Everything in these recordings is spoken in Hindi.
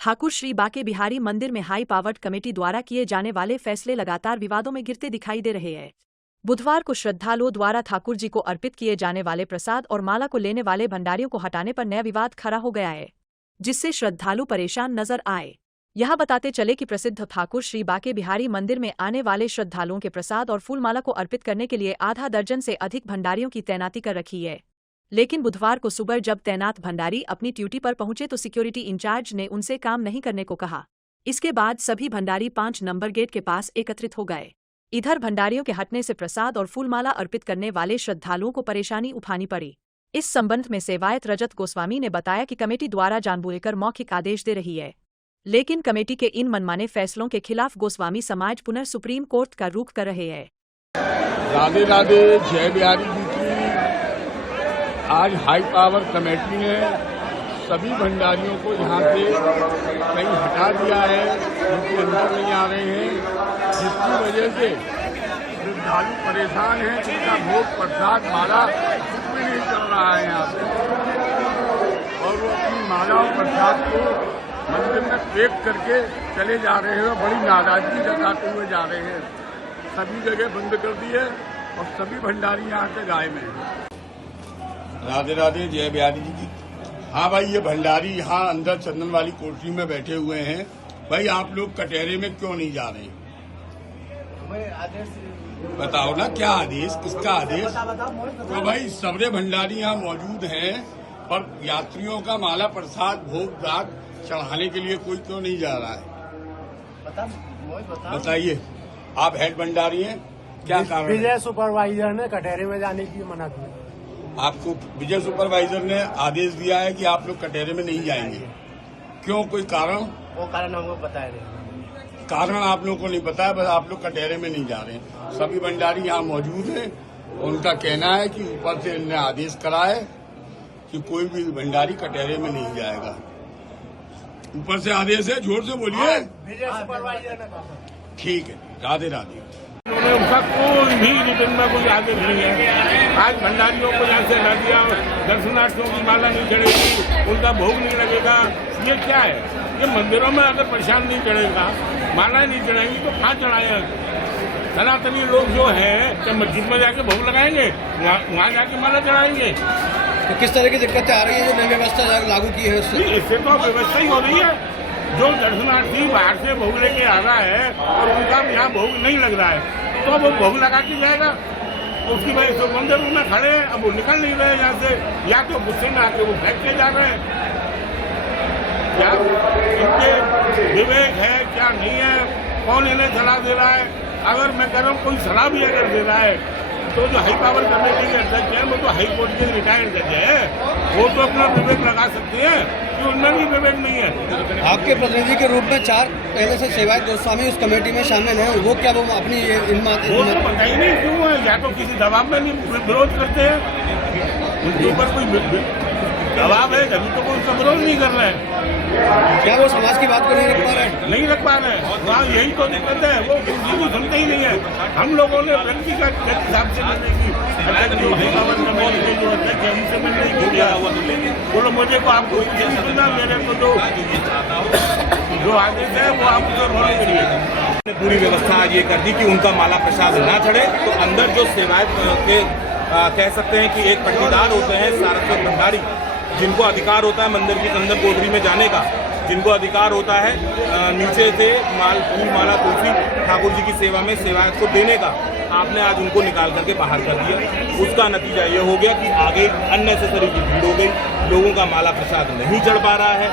ठाकुर श्री बाके बिहारी मंदिर में हाई पावर्ड कमेटी द्वारा किए जाने वाले फैसले लगातार विवादों में गिरते दिखाई दे रहे हैं। बुधवार को श्रद्धालुओं द्वारा ठाकुर जी को अर्पित किए जाने वाले प्रसाद और माला को लेने वाले भंडारियों को हटाने पर नया विवाद खड़ा हो गया है, जिससे श्रद्धालु परेशान नजर आए। यह बताते चले कि प्रसिद्ध ठाकुर श्री बाके बिहारी मंदिर में आने वाले श्रद्धालुओं के प्रसाद और फूल माला को अर्पित करने के लिए आधा दर्जन से अधिक भंडारियों की तैनाती कर रखी है। लेकिन बुधवार को सुबह जब तैनात भंडारी अपनी ड्यूटी पर पहुंचे तो सिक्योरिटी इंचार्ज ने उनसे काम नहीं करने को कहा। इसके बाद सभी भंडारी 5 नंबर गेट के पास एकत्रित हो गए। इधर भंडारियों के हटने से प्रसाद और फूलमाला अर्पित करने वाले श्रद्धालुओं को परेशानी उठानी पड़ी। इस संबंध में सेवायत रजत गोस्वामी ने बताया कि कमेटी द्वारा जानबूझकर मौखिक आदेश दे रही है, लेकिन कमेटी के इन मनमाने फैसलों के खिलाफ गोस्वामी समाज पुनः सुप्रीम कोर्ट का रुख कर रहे हैं। राधे राधे। जय बिहारी जी की आज हाई पावर कमेटी ने सभी भंडारियों को यहाँ से कहीं हटा दिया है, उनके अंदर नहीं आ रहे हैं, जिसकी वजह से श्रद्धालु परेशान हैं। उनका भोग प्रसाद माला कुछ भी नहीं चल रहा है यहाँ पे, और वो अपनी माला और प्रसाद को मंदिर में पैक करके चले जा रहे हैं। बड़ी नाराजगी जताते हुए जा रहे हैं। सभी जगह बंद कर दी है और सभी भंडारी यहाँ से गायब हैं। राधे राधे। जय बिहारी जी की। हाँ भाई, ये भंडारी यहाँ अंदर चंदन वाली कोठरी में बैठे हुए हैं। भाई आप लोग कटहरे में क्यों नहीं जा रहे? बताओ ना, क्या आदेश, किसका आदेश? तो भाई सबरे भंडारी यहाँ मौजूद हैं, पर यात्रियों का माला प्रसाद भोग दाग चढ़ाने के लिए कोई क्यों नहीं जा रहा है? बताइए, आप हेड भंडारी हैं, क्या कारण? विजय सुपरवाइजर ने कटहरे में जाने की मना की। आपको विजय सुपरवाइजर ने आदेश दिया है कि आप लोग कटहरे में नहीं जाएंगे, क्यों? कोई कारण? वो कारण हमको पता है। कारण आप लोगों को नहीं पता है, बस आप लोग कटहरे में नहीं जा रहे हैं। सभी भंडारी यहाँ मौजूद हैं। उनका कहना है कि ऊपर से इन्होंने आदेश करा है कि कोई भी भंडारी कटहरे में नहीं जाएगा। ऊपर से आदेश है, जोर से बोलिए। विजय सुपरवाइजर ने कहा। ठीक है। राधे राधे। उसका कोई भी रिटर्न में कोई आदेश नहीं है। आज भंडारियों को यहाँ से हटा दिया, दर्शनार्थियों की माला नहीं चढ़ेगी, उनका भोग नहीं लगेगा। ये क्या है? ये मंदिरों में अगर प्रसाद नहीं चढ़ेगा, माला नहीं चढ़ेगी तो कहाँ चढ़ाए? सनातनी लोग जो है तो मस्जिद में जाके भोग लगाएंगे, वहाँ जाके माला चढ़ाएंगे। तो किस तरह की दिक्कतें आ रही है जो नई व्यवस्था लागू की है इससे तो व्यवस्था ही हो रही है। जो दर्शनार्थी बाहर से भोग लेके आ रहा है और उनका यहाँ भोग नहीं लग रहा है, तो वो भोग लगा के जाएगा। उसकी वजह से मंदिर में खड़े हैं, अब वो निकल नहीं रहे यहाँ से, या तो गुस्से में आके वो फेंक के जा रहे हैं। क्या इनके विवेक है, क्या नहीं है? कौन इन्हें सलाह दे रहा है? अगर मैं कह रहा हूँ कोई सलाह भी अगर दे रहा है तो जो हाई पावर कमेटी के अध्यक्ष है, वो तो हाई कोर्ट के रिटायर्ड जज है, वो तो अपना विवेक लगा सकते हैं कि उनमें भी विवेक नहीं है। आपके प्रतिनिधि के रूप में 4 पहले से सेवायत गोस्वामी उस कमेटी में शामिल हैं, वो क्या वो अपनी वो तो पता ही नहीं क्यों है, या तो किसी दबाव में नहीं विरोध करते हैं, उनके ऊपर कोई दबाव है जब तो कोई विरोध नहीं कर रहे हैं। क्या वो समाज की बात को नहीं रख पा रहे हैं? नहीं रख पा रहे हैं, वहाँ यही तो दिक्कत है, वो किसी को सुनते ही नहीं है। हम लोगों ने व्यक्तिगत हिसाब से मिलने की जो अध्यक्ष है उनसे मिलने की किया, बोलो मुझे को आपको नहीं सुनना, मेरे को जो आदेश है वो आप उसे फॉलो करिए। पूरी व्यवस्था ये कर दी कि उनका माला प्रसाद ना चढ़े, तो अंदर जो सेवायत के कह सकते हैं कि एक पट्टीदार होते हैं सारस्वत भंडारी, जिनको अधिकार होता है मंदिर की अंदर कोठरी में जाने का, जिनको अधिकार होता है नीचे से फूल माला तुलसी ठाकुर जी की सेवा में सेवायत को देने का, आपने आज उनको निकाल करके बाहर कर दिया। उसका नतीजा ये हो गया कि आगे अननेसेसरी की भीड़ हो गई, लोगों का माला प्रसाद नहीं चढ़ पा रहा है।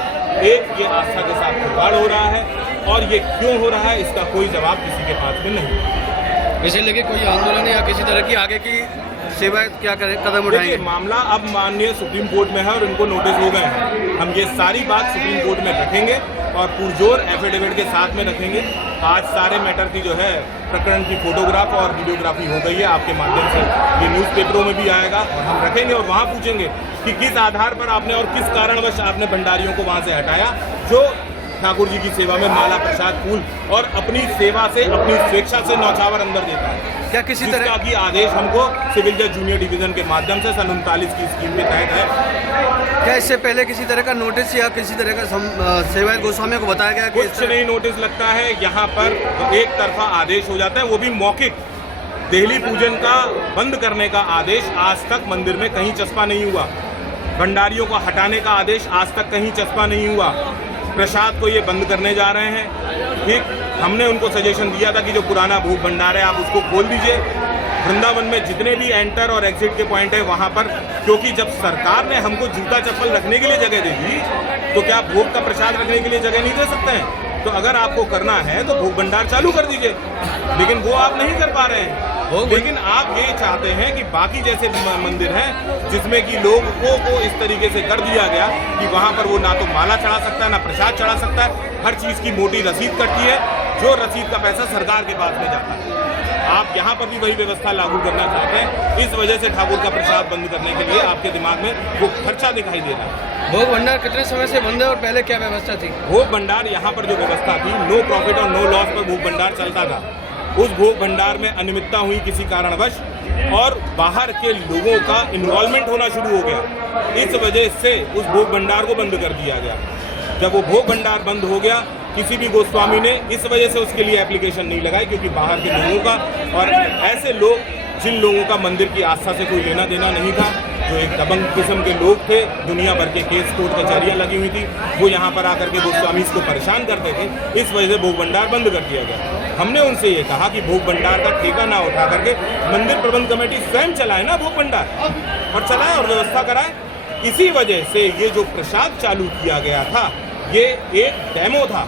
एक ये आस्था के साथ खिलवाड़ हो रहा है, और ये क्यों हो रहा है इसका कोई जवाब किसी के पास में नहीं। इसे लेके कोई आंदोलन या किसी तरह की आगे की सेवायत क्या कदम उठाएंगे? मामला अब माननीय सुप्रीम कोर्ट में है और इनको नोटिस हो गए हैं। हम ये सारी बात सुप्रीम कोर्ट में रखेंगे और पुरजोर एफिडेविट के साथ में रखेंगे। आज सारे मैटर की जो है प्रकरण की फोटोग्राफ और वीडियोग्राफी हो गई है, आपके माध्यम से ये न्यूज़पेपरों में भी आएगा, और हम रखेंगे और वहाँ पूछेंगे कि किस आधार पर आपने और किस कारणवश आपने भंडारियों को वहाँ से हटाया। जो ठाकुर जी की सेवा में माला प्रसाद फूल और अपनी सेवा से अपनी स्वेच्छा से न्यौछावर अंदर देता है। क्या किसी तरह जिसका की आदेश हमको सिविल जज जूनियर डिवीजन के माध्यम से सन 39 की स्कीम के तहत है। क्या इससे पहले किसी तरह का नोटिस या किसी तरह का सेवायत गोस्वामी को बताया गया कि कुछ नहीं नोटिस लगता है, यहाँ पर एक तरफा आदेश हो जाता है, वो भी मौखिक। देहली पूजन का बंद करने का आदेश आज तक मंदिर में कहीं चस्पा नहीं हुआ, भंडारियों को हटाने का आदेश आज तक कहीं चस्पा नहीं हुआ, प्रसाद को ये बंद करने जा रहे हैं। ठीक, हमने उनको सजेशन दिया था कि जो पुराना भोग भंडार है आप उसको खोल दीजिए। वृंदावन में जितने भी एंटर और एग्जिट के पॉइंट है वहाँ पर, क्योंकि जब सरकार ने हमको जूता चप्पल रखने के लिए जगह दे दी तो क्या भोग का प्रसाद रखने के लिए जगह नहीं दे सकते हैं? तो अगर आपको करना है तो भोग भंडार चालू कर दीजिए, लेकिन वो आप नहीं कर पा रहे हैं। लेकिन आप ये चाहते हैं कि बाकी जैसे मंदिर हैं जिसमें कि लोगों को इस तरीके से कर दिया गया कि वहाँ पर वो ना तो माला चढ़ा सकता है ना प्रसाद चढ़ा सकता है, हर चीज़ की मोटी रसीद कटती है, जो रसीद का पैसा सरकार के पास में जाता है। आप यहाँ पर भी वही व्यवस्था लागू करना चाहते हैं, इस वजह से ठाकुर का प्रसाद बंद करने के लिए आपके दिमाग में वो खर्चा दिखाई दे रहा है। भोग भंडार कितने समय से बंद है और पहले क्या व्यवस्था थी? भोग भंडार यहाँ पर जो व्यवस्था थी, नो प्रॉफिट और नो लॉस पर भोग भंडार चलता था। उस भोग भंडार में अनियमितता हुई किसी कारणवश और बाहर के लोगों का इन्वॉल्वमेंट होना शुरू हो गया, इस वजह से उस भोग भंडार को बंद कर दिया गया। जब वो भोग भंडार बंद हो गया, किसी भी गोस्वामी ने इस वजह से उसके लिए एप्लीकेशन नहीं लगाई, क्योंकि बाहर के लोगों का और ऐसे लोग जिन लोगों का मंदिर की आस्था से कोई लेना देना नहीं था, जो एक दबंग किस्म के लोग थे, दुनिया भर के केस कोर्ट कचहरियाँ लगी हुई थी, वो यहाँ पर आकर के गोस्वामी को परेशान करते थे, इस वजह से भोग भंडार बंद कर दिया गया। हमने उनसे ये कहा कि भोग भंडार का ठेका ना उठा करके मंदिर प्रबंध कमेटी स्वयं चलाए ना भोग भंडार, और चलाए और व्यवस्था कराए। इसी वजह से ये जो प्रसाद चालू किया गया था, ये एक डेमो था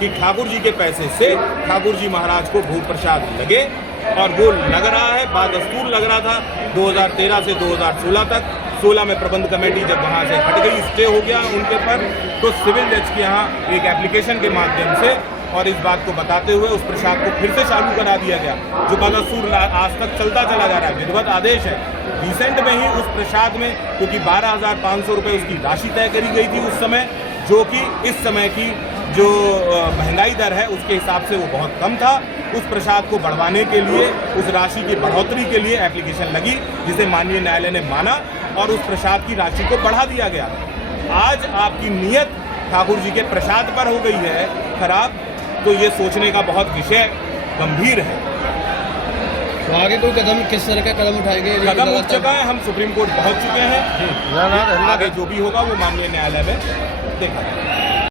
कि ठाकुर जी के पैसे से ठाकुर जी महाराज को भोग प्रसाद लगे, और वो लग रहा है, बादस्तूर लग रहा था 2013 से 2016 तक। 16 में प्रबंध कमेटी जब वहाँ से हट गई, स्टे हो गया उनके पर, तो सिविल जज के यहाँ एक एप्लीकेशन के माध्यम से और इस बात को बताते हुए उस प्रसाद को फिर से चालू करा दिया गया, जो बादस्तूर आज तक चलता चला जा रहा है, विधिवत आदेश है। रिसेंट में ही उस प्रसाद में, क्योंकि 12,500 रुपये उसकी राशि तय करी गई थी उस समय, जो कि इस समय की जो महंगाई दर है उसके हिसाब से वो बहुत कम था, उस प्रसाद को बढ़वाने के लिए, उस राशि की बढ़ोतरी के लिए एप्लीकेशन लगी, जिसे माननीय न्यायालय ने माना और उस प्रसाद की राशि को बढ़ा दिया गया। आज आपकी नीयत ठाकुर जी के प्रसाद पर हो गई है खराब, तो ये सोचने का बहुत विषय गंभीर है। तो आगे कोई कदम, किस तरह का कदम उठाएंगे? कदम उठ चुका है, हम सुप्रीम कोर्ट पहुंच चुके हैं, आगे जो भी होगा वो माननीय न्यायालय में देखा जाएगा।